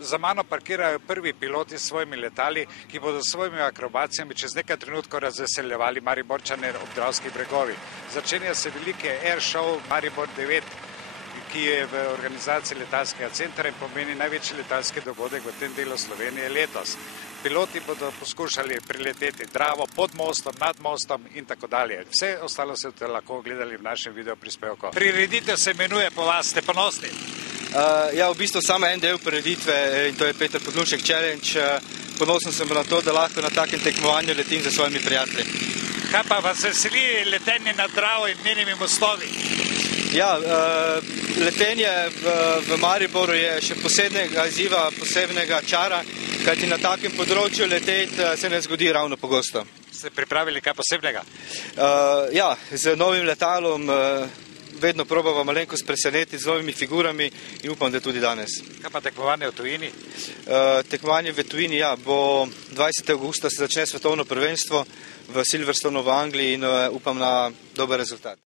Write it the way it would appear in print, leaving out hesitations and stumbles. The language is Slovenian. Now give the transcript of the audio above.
Za mano parkirajo prvi piloti s svojimi letali, ki bodo s svojimi akrobacijami čez nekaj trenutkov razveseljevali Mariborčane ob Dravskih bregovih. Začenja se veliki air show Maribor 9, ki je v organizaciji letalskega centra in pomeni največji letalski dogodek v tem delu Slovenije letos. Piloti bodo poskušali prileteti Dravo pod mostom, nad mostom in tako dalje. Vse ostalo se boste lahko gledali v našem video prispevku. Prireditev se imenuje po vas, ste ponosni? Ja, v bistvu samo en del prireditve in to je Peter Podlunšek Challenge. Ponosen sem na to, da lahko na takem tekmovanju letim za svojimi prijatelji. Kaj pa vas veseli letenje nad Dravo in njenimi mostovi? Ja, letenje v Mariboru je še posebnega izziva, posebnega čara, kajti na takem področju leteti se ne zgodi ravno pogosto. Ste pripravili kaj posebnega? Ja, z novim letalom vedno probamo malenkost presenetiti z novimi figurami in upam, da tudi danes. Kaj pa tekmovanje v tujini? Tekmovanje v tujini, ja, bo 20. augusta se začne svetovno prvenstvo v Silverstonu v Angliji in upam na dober rezultat.